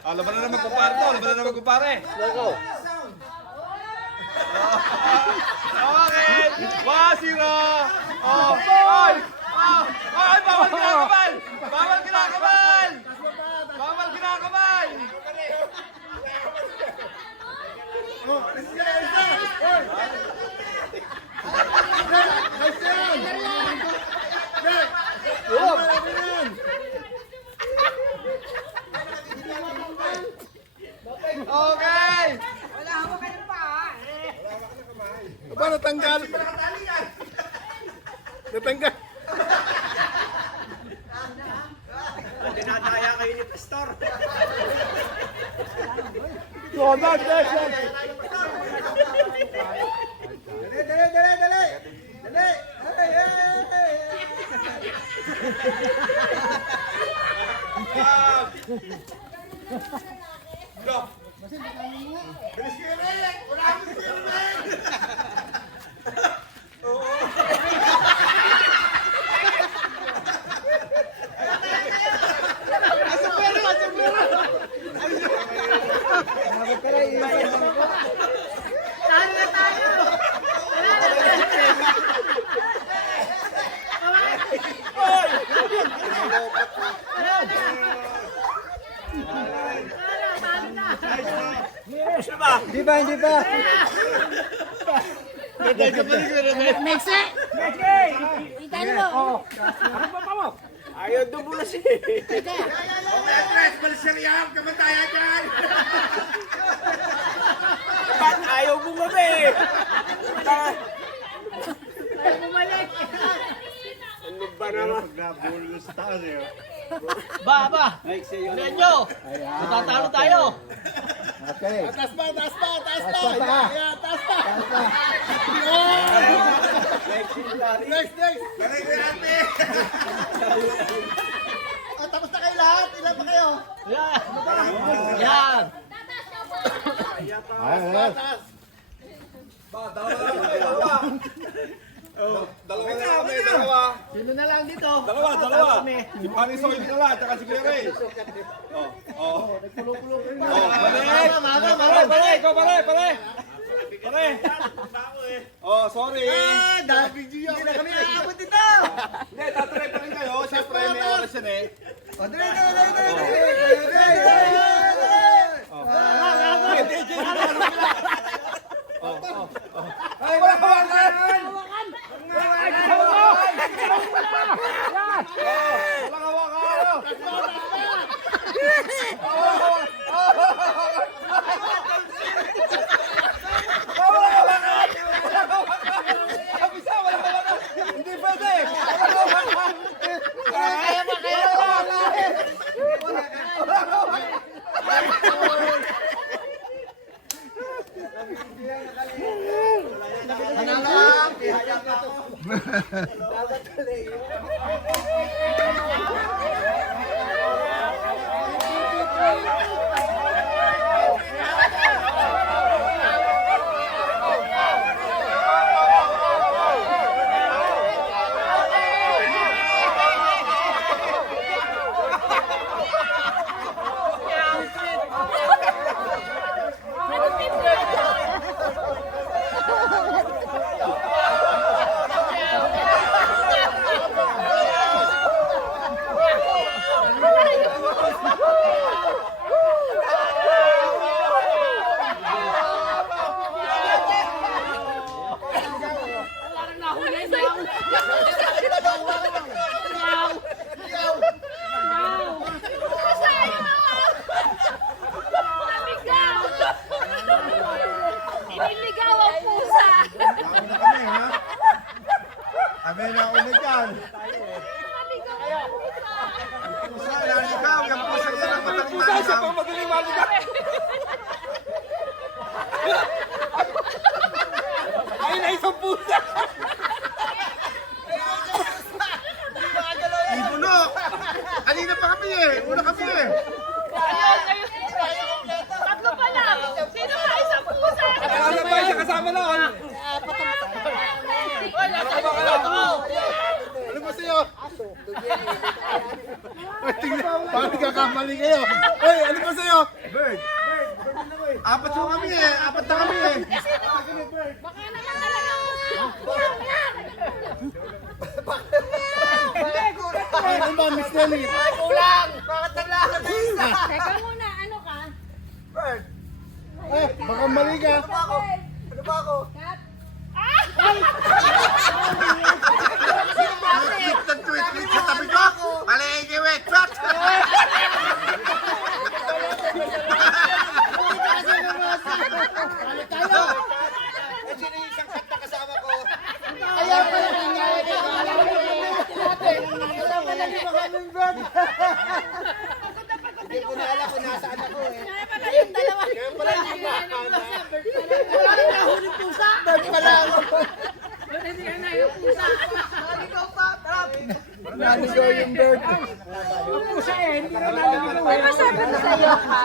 Laban na naman kumpare to. Laban na naman kumpare. Okay. 1-0. Ay! Ay! Bawal kinakabal! Bawal kinakabal! Bawal kinakabal! Okay! Wala ako kayo pa. Aba, natanggal. Natanggal. Dinadaya kayo ni Pastor. Hindi ba, hindi ba? Next eh. Italo mo. Ayaw dumulas eh. Tres, balisariyan, kamatayan dyan. Ba't ayaw bumaba eh? Ayaw bumalik. Ano ba naman? Ba! Ulihan nyo! Matatalo tayo! Okay. Taas pa! Taas pa pa. Ayan, taas pa! Taas pa. Next! Tapos na kayo lahat. Ilan pa kayo? Yan! Yan! Dalawa. Sino na lang dito? Dalawa. Si Pani Soy dala, tsaka si Kuya Ray. Pare. Ikaw, pare. Sorry. Dahil video Hindi na kami aabot dito! Hindi, tatry pa rin kayo. Siyempre, may oras yan eh. Ay, wala hawakan! Walang hawakan! Hindi pwede! Iniligaw ang pusa. Kami na ulit yan. Pusa, naligaw. Yung pusa yan ang madaling maligaw. Madaling maligaw! Ay, na isang pusa! Ibuno! Kanina pa kami eh. Una kami eh. Tatlo pa lang. Sino ba isang pusa? Ano ba siya kasama noon? Wala Ano ba sa'yo? Tingnan. Paano kakamali kayo? Hoy, ano ba sa'yo? Bird. Apat yung kami eh. Apat na kami eh. Baka naman talaga. Ano ba, Miss Nelly? Kulang! Bakit naglakan na isa? Teka muna, ano ka? Baka mali ka. Ano ba ako? Tweet na tweet sa tabi ko. Maligiwit. Shot! Sino yung isang kanta kasama ko? Kaya pala nangyari kayo. Kaya pala di ba kaming bird? Hindi ko na alam kung nasaan ako eh. Kaya pala yung dalawa. Kaya pala hindi ba? Wala rin nahuling pusa. Bird pala ako. Hindi ka na yung pusa. Ikaw pa, tara. Naligaw yung bird. Ang pusa eh, hindi na naligaw. Ano sabi ko sa'yo, ha?